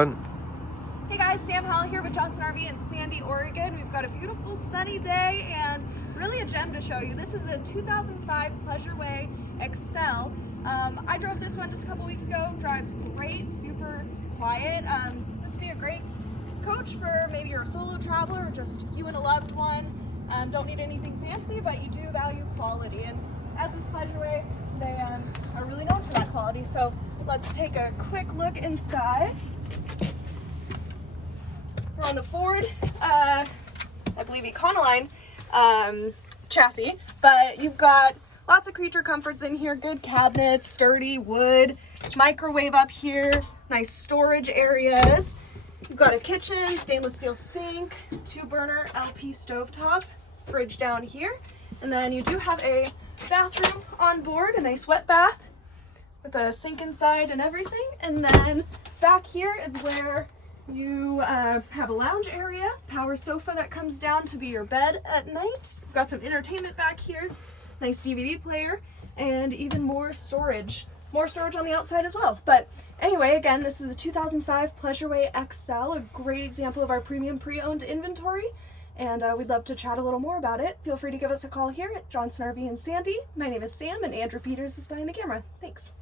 Hey guys, Sam Hall here with Johnson RV in Sandy, Oregon. We've got a beautiful sunny day and really a gem to show you. This is a 2005 Pleasureway XL. I drove this one just a couple weeks ago. Drives great, super quiet. This would be a great coach for maybe you're a solo traveler or just you and a loved one. Don't need anything fancy, but you do value quality. And as with Pleasureway, they are really known for that quality. So let's take a quick look inside. We're on the Ford, I believe Econoline chassis, but you've got lots of creature comforts in here, good cabinets, sturdy wood, microwave up here, nice storage areas. You've got a kitchen, stainless steel sink, 2-burner LP stovetop, fridge down here, and then you do have a bathroom on board, a nice wet bath with a sink inside and everything. And then back here is where you have a lounge area, power sofa that comes down to be your bed at night. We've got some entertainment back here, nice DVD player, and even more storage. More storage on the outside as well. But anyway, again, this is a 2005 Pleasureway XL, a great example of our premium pre-owned inventory, and we'd love to chat a little more about it. Feel free to give us a call here at Johnson RV in Sandy. My name is Sam, and Andrew Peters is behind the camera. Thanks.